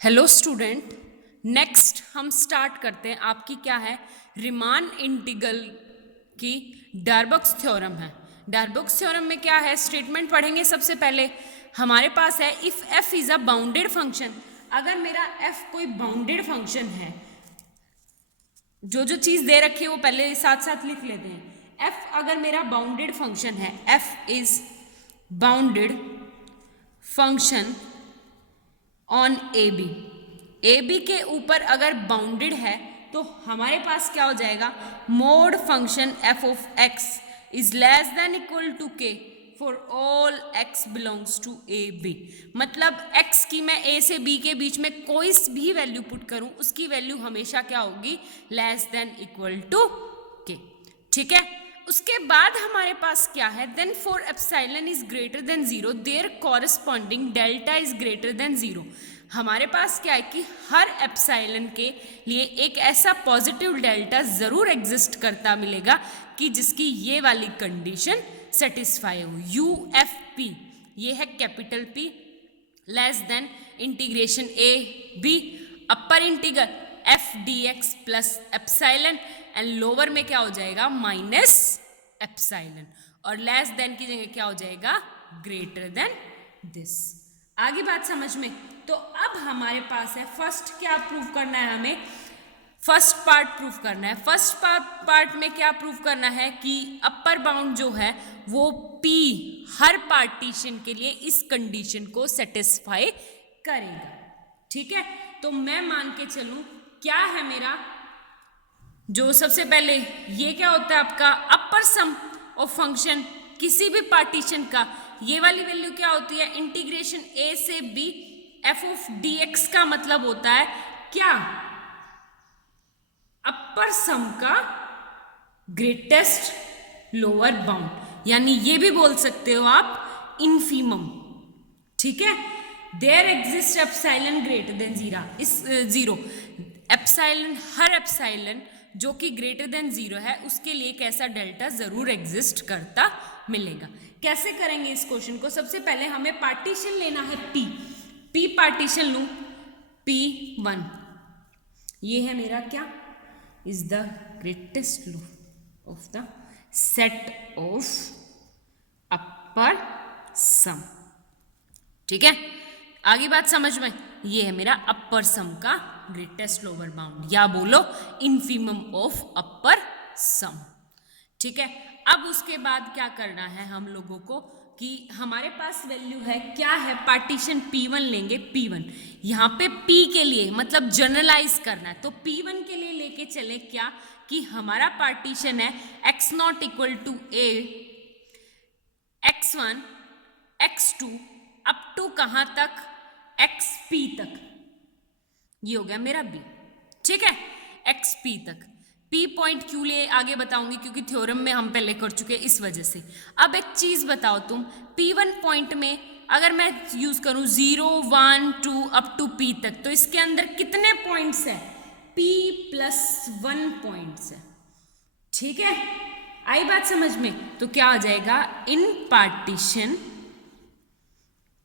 Hello student, next हम start करते हैं। आपकी क्या है, रीमान इंटीग्रल की डार्बक्स थ्योरम है। डार्बक्स थ्योरम में क्या है, स्टेटमेंट पढ़ेंगे। सबसे पहले हमारे पास है if f is a bounded function. अगर मेरा f कोई बाउंडेड फंक्शन है, जो जो चीज़ दे रखी है वो पहले साथ साथ लिख लेते हैं। f अगर मेरा बाउंडेड फंक्शन है, f is bounded function on a b के ऊपर अगर बाउंडेड है तो हमारे पास क्या हो जाएगा, mod function f of x is less than equal to k for all x belongs to a b. मतलब एक्स की मैं ए से बी के बीच में कोई भी वैल्यू पुट करूं, उसकी वैल्यू हमेशा क्या होगी, लेस देन इक्वल टू के। ठीक है, उसके बाद हमारे पास क्या है, then for epsilon is greater than zero there corresponding delta is greater than zero. हमारे पास क्या है कि हर एप्सिलॉन के लिए एक ऐसा पॉजिटिव डेल्टा जरूर एग्जिस्ट करता मिलेगा कि जिसकी ये वाली कंडीशन सेटिस्फाई हो। यू एफ पी, ये है capital P, less than integration a b upper integral f d x plus epsilon, and lower में क्या हो जाएगा, माइनस एप्सिलॉन, और लेस देन की जगह क्या हो जाएगा, ग्रेटर देन दिस। आगे बात समझ में। तो अब हमारे पास है फर्स्ट क्या प्रूव करना है, हमें फर्स्ट पार्ट प्रूफ करना है। फर्स्ट पार्ट में क्या प्रूफ करना है कि अपर बाउंड जो है वो P हर पार्टीशन के लिए इस कंडीशन को सेटिस्फाई करेगा। ठीक है, तो मैं मान के चलूं क्या है मेरा, जो सबसे पहले ये क्या होता है आपका अपर सम ऑफ फंक्शन किसी भी पार्टीशन का, ये वाली वैल्यू क्या होती है, इंटीग्रेशन a से b f ऑफ dx का मतलब होता है क्या, अपर सम का ग्रेटेस्ट लोअर बाउंड, यानी ये भी बोल सकते हो आप इनफीमम। ठीक है, there exist epsilon greater than zero. Epsilon, हर एप्सिलॉन जो कि ग्रेटर देन जीरो है उसके लिए एक ऐसा डेल्टा जरूर एग्जिस्ट करता मिलेगा। कैसे करेंगे इस क्वेश्चन को, सबसे पहले हमें पार्टीशन लेना है P पार्टीशन लूं P1, ये है मेरा क्या, is the greatest low of the set of upper sum. ठीक है, आगे बात समझ में, ये है मेरा अपर सम का ग्रेटेस्ट लोअर बाउंड, या बोलो इनफीमम ऑफ अपर सम। ठीक है, अब उसके बाद क्या करना है हम लोगों को कि हमारे पास वैल्यू है क्या है, पार्टीशन P1 लेंगे। P1 यहाँ पे P के लिए मतलब जनरलाइज करना है, तो P1 के लिए लेके चले क्या कि हमारा पार्टीशन है x not equal to a, x1 x2 up to कहाँ तक, xp तक, ये हो गया मेरा B। ठीक है, xp तक। P पॉइंट क्यों ले आगे बताऊंगी, क्योंकि थ्योरम में हम पहले कर चुके हैं इस वजह से। अब एक चीज बताओ तुम, P1 पॉइंट में अगर मैं यूज करूं 0 1 2 अप टू P तक, तो इसके अंदर कितने पॉइंट्स है, P प्लस 1 पॉइंट्स है। ठीक है, आई बात समझ में। तो क्या आ जाएगा, in partition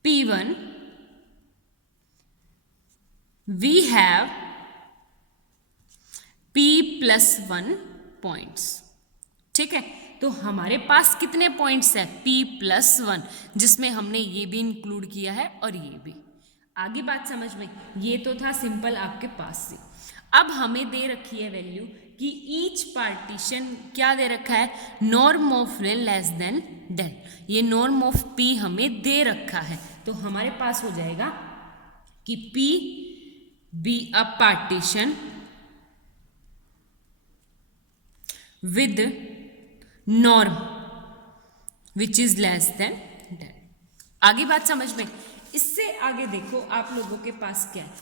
P1 we have P plus 1 points. ठीक है, तो हमारे पास कितने पॉइंट्स है, P प्लस 1, जिसमें हमने ये भी इंक्लूड किया है और ये भी। आगे बात समझ में, ये तो था सिंपल आपके पास से। अब हमें दे रखी है वैल्यू कि ईच पार्टीशन क्या दे रखा है, norm of less than del, ये नॉर्म ऑफ P हमें दे रखा है। तो हमारे पास हो जाएगा कि P be a partition with norm which is less than that। आगे बात समझ में। इससे आगे देखो आप लोगों के पास क्या है,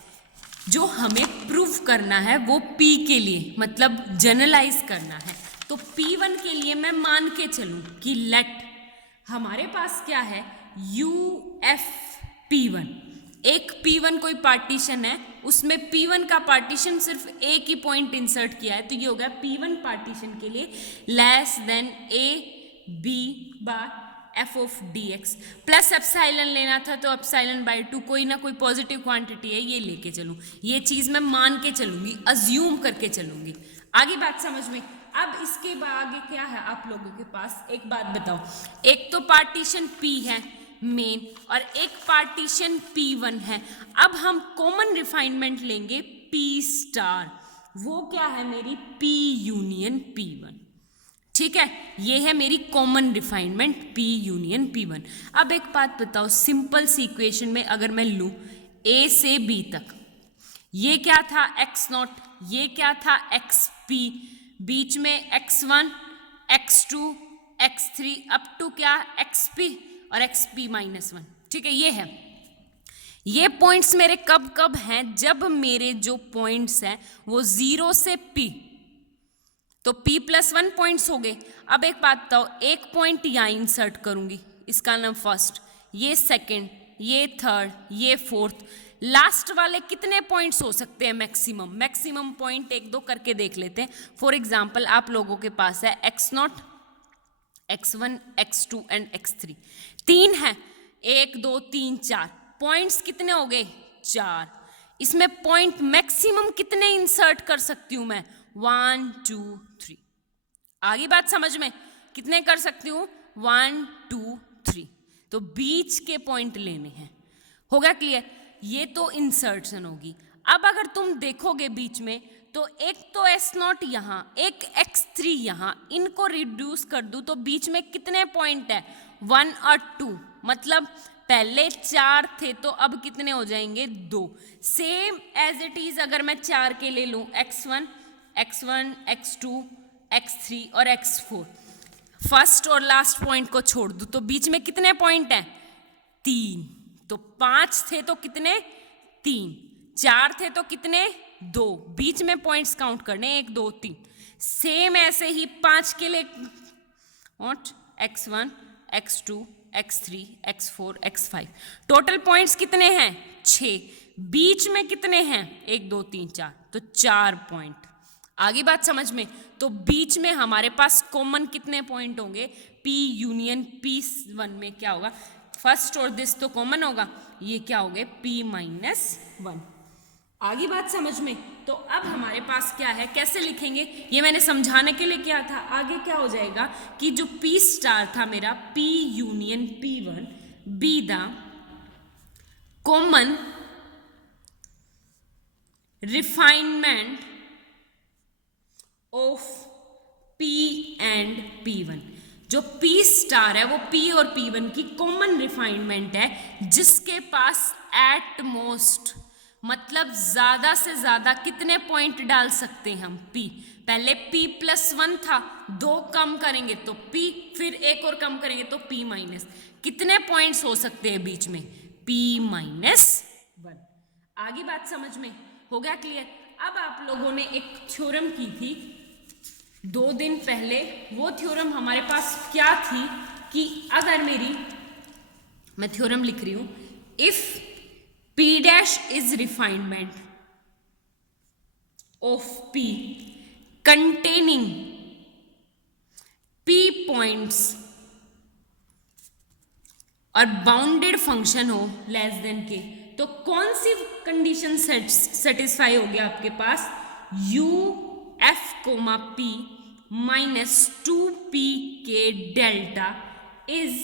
जो हमें प्रूव करना है वो P के लिए मतलब जनरलाइज करना है। तो P1 के लिए मैं मान के चलूं कि लेट हमारे पास क्या है, UFP1, एक P1 कोई पार्टीशन है, उसमें P1 का पार्टीशन सिर्फ एक ही पॉइंट इंसर्ट किया है, तो ये हो गया P1 पार्टीशन के लिए less than A B bar F of d x plus epsilon लेना था तो एप्साइलन बाई 2 कोई ना कोई पॉजिटिव क्वांटिटी है ये लेके चलूँ, ये चीज़ मैं मान के चलूँगी, अज्यूम करके चलूँगी। आगे बात समझ में। अब इसके आगे क्या है आप लोगों के पास, एक बात बताओ, एक तो पार्टीशन P है मेन और एक पार्टीशन P1 है। अब हम कॉमन रिफाइनमेंट लेंगे P स्टार, वो क्या है मेरी P यूनियन P1, ठीक है, ये है मेरी common refinement P union P1। अब एक बात बताओ, सिंपल सी इक्वेशन में अगर मैं लूँ A से B तक, ये क्या था x0, ये क्या था xp, बीच में x1 x2 x3 up to क्या xp और xp माइनस 1, ठीक है। ये है, ये पॉइंट्स मेरे कब कब हैं, जब मेरे जो पॉइंट्स हैं वो 0 से p, तो p प्लस 1 पॉइंट्स हो गए। अब एक बात बताओ, एक पॉइंट यहाँ इंसर्ट करूंगी, इसका नाम फर्स्ट, ये सेकंड, ये थर्ड, ये फोर्थ, लास्ट वाले कितने पॉइंट्स हो सकते हैं मैक्सिमम, मैक्सिमम पॉइंट एक दो करके देख लेते हैं। फॉर एग्जांपल आप लोगों के पास है x0 x1 x2 and x3, 3 है, 1 2 3 4 पॉइंट्स कितने हो गए 4। इसमें पॉइंट मैक्सिमम कितने इंसर्ट कर सकती हूं मैं 1 2 3। आगे बात समझ में, कितने कर सकती हूँ 1 2 3, तो बीच के पॉइंट लेने हैं। हो गया क्लियर, ये तो इंसर्शन होगी। अब अगर तुम देखोगे बीच में, तो एक तो S0 यहाँ, एक x3 यहाँ, इनको रिड्यूस कर दूँ तो बीच में कितने पॉइंट है 1 और 2, मतलब पहले 4 थे तो अब कितने हो जाएंगे 2। सेम एज इट इज अगर मैं 4 के ले लूँ x1 x2 x3 और x4, फर्स्ट और लास्ट पॉइंट को छोड़ दूँ तो बीच में कितने पॉइंट हैं 3, तो 5 थे तो कितने 3, 4 थे तो कितने 2, बीच में पॉइंट्स काउंट करने 1 2 3। सेम ऐसे ही 5 के लिए x1 x2 x3 x4 x5, total points कितने हैं 6, बीच में कितने हैं 1 2 3 4, तो 4 पॉइंट। आगे बात समझ में, तो बीच में हमारे पास कॉमन कितने पॉइंट होंगे P यूनियन P1 में क्या होगा, फर्स्ट और दिस तो कॉमन होगा, ये क्या हो गए P माइनस 1। आगे बात समझ में, तो अब हमारे पास क्या है, कैसे लिखेंगे ये मैंने समझाने के लिए किया था। आगे क्या हो जाएगा कि जो P स्टार था मेरा P union P1 be the common refinement of P and P1। जो P स्टार है वो P और P1 की कॉमन रिफाइनमेंट है, जिसके पास एट मोस्ट, मतलब ज्यादा से ज्यादा कितने पॉइंट डाल सकते हैं हम P, पहले P प्लस 1 था, 2 कम करेंगे तो P, फिर एक और कम करेंगे तो P माइनस, कितने पॉइंट्स हो सकते हैं बीच में P माइनस 1। आगे बात समझ में, हो गया क्लियर। अब आप लोगों ने एक थ्योरम की थी 2 दिन पहले, वो थ्योरम हमारे पास क्या थी कि अगर मेरी, मैं थ्योरम लिख रही हूं, if P dash is refinement of P containing P points और बाउंडेड फंक्शन हो लेस देन K, तो कौन सी कंडीशन सेटिस्फाई हो गया आपके पास, U F comma P minus 2P के delta is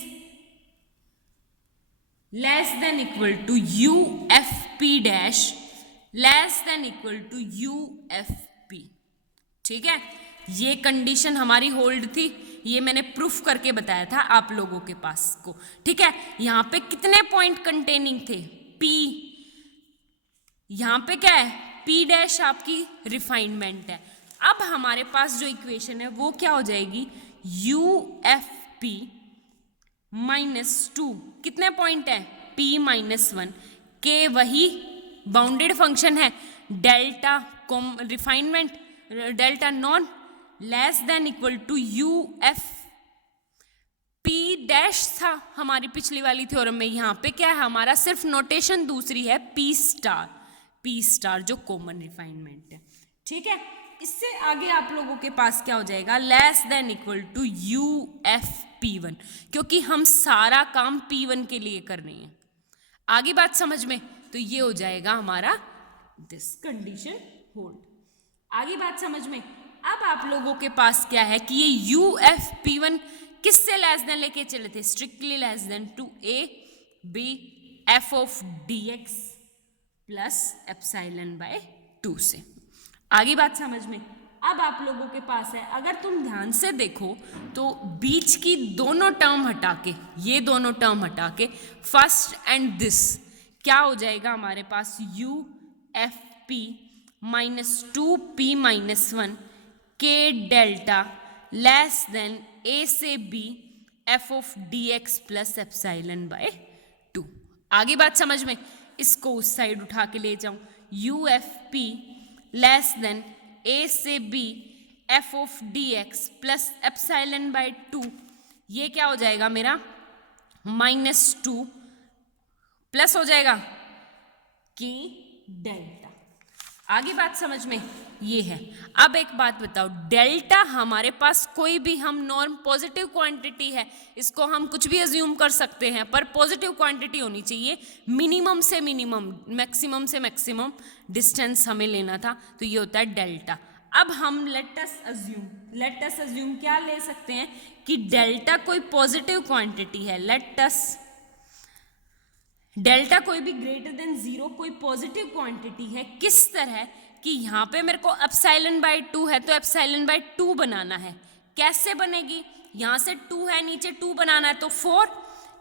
less than equal to U F P dash less than equal to U F P, ठीक है। ये कंडीशन हमारी होल्ड थी, ये मैंने प्रूफ करके बताया था आप लोगों के पास को, ठीक है। यहाँ पे कितने पॉइंट कंटेनिंग थे P, यहाँ पे क्या है P डैश आपकी रिफाइनमेंट है। अब हमारे पास जो इक्वेशन है वो क्या हो जाएगी, U F P माइनस 2, कितने पॉइंट है P माइनस 1, K वही बाउंडेड फंक्शन है, delta refinement delta non less than equal to U F P dash था हमारी पिछली वाली थ्योरम में, यहाँ पे क्या है हमारा सिर्फ नोटेशन दूसरी है P स्टार जो कॉमन रिफाइनमेंट है, ठीक है। इससे आगे आप लोगों के पास क्या हो जाएगा, less than equal to U F P1, क्योंकि हम सारा काम P1 के लिए कर रहे हैं। आगे बात समझ में, तो ये हो जाएगा हमारा दिस कंडीशन होल्ड। आगे बात समझ में, अब आप लोगों के पास क्या है कि ये यू एफ P1 किससे लेस देन लेके चले थे, strictly less than to a b f of d x plus epsilon by 2 से। आगे बात समझ में, अब आप लोगों के पास है, अगर तुम ध्यान से देखो तो बीच की दोनों टर्म हटा के, ये दोनों टर्म हटा के फर्स्ट एंड दिस क्या हो जाएगा हमारे पास, U F P minus 2p minus 1 के डेल्टा लेस देन ए से b f of d x plus epsilon by 2। आगे बात समझ में, इसको उस साइड उठा के ले जाऊं, U F P less than a से b f of d x plus epsilon by 2, ये क्या हो जाएगा मेरा -2 प्लस हो जाएगा कि डेल्टा। आगे बात समझ में ये है। अब एक बात बताओ, डेल्टा हमारे पास कोई भी हम नॉर्म पॉजिटिव क्वांटिटी है, इसको हम कुछ भी अज्यूम कर सकते हैं, पर पॉजिटिव क्वांटिटी होनी चाहिए, मिनिमम से मिनिमम, मैक्सिमम से मैक्सिमम डिस्टेंस हमें लेना था, तो ये होता है डेल्टा। अब हम लेट अस अज्यूम क्या ले सकते हैं कि डेल्टा कोई पॉजिटिव क्वांटिटी है, लेट अस डेल्टा कोई भी ग्रेटर देन 0 कोई पॉजिटिव क्वांटिटी है। किस तरह कि यहाँ पे मेरे को एप्सिलॉन बाय 2 है, तो एप्सिलॉन बाय 2 बनाना है। कैसे बनेगी, यहाँ से 2 है, नीचे 2 बनाना है, तो 4,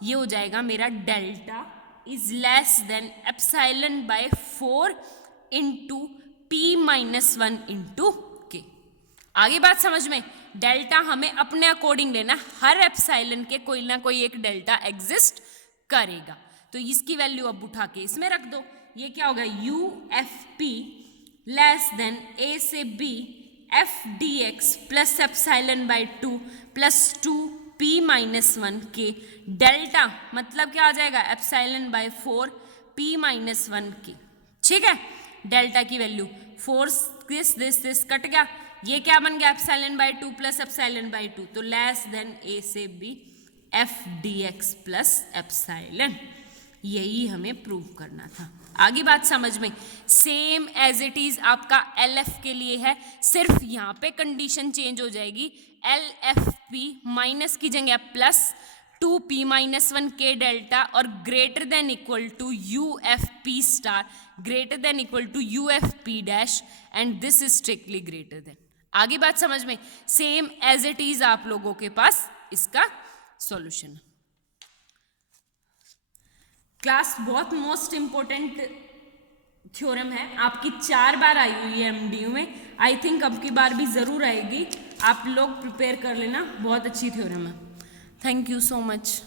ये हो जाएगा मेरा delta is less then epsilon bye 4 into p minus 1 into के। आगे बात समझ में, डेल्टा हमें अपने अकॉर्डिंग लेना, हर एप्सिलॉन के कोई ना कोई एक डेल्टा एग्जिस्ट करेगा, तो इसकी वैल्यू अब उठा के इसमें रख दो। ये क्या होगा, U F P less than a से b f d x plus epsilon by 2 plus 2p minus 1 के डेल्टा, मतलब क्या आ जाएगा एप्सिलॉन बाय 4 p माइनस 1 के। ठीक है, डेल्टा की वैल्यू 4 दिस कट गया, ये क्या बन गया epsilon by 2 plus epsilon by 2, तो लेस देन ए से b f d x plus epsilon, यही हमें प्रूव करना था। आगे बात समझ में, सेम एज इट इज आपका एल एफ के लिए है, सिर्फ यहाँ पे कंडीशन चेंज हो जाएगी, एल एफ पी माइनस की जगह प्लस 2p माइनस 1 के डेल्टा और greater than equal to U F P star greater than equal to U F P dash and this is strictly greater than. आगे बात समझ में, सेम एज इट इज आप लोगों के पास इसका सॉल्यूशन। क्लास बहुत मोस्ट इंपॉर्टेंट थ्योरम है, आपकी 4 बार आई हुई है एमडीयू में, आई थिंक अब की बार भी ज़रूर आएगी, आप लोग प्रिपेयर कर लेना, बहुत अच्छी थ्योरम है। Thank you so much.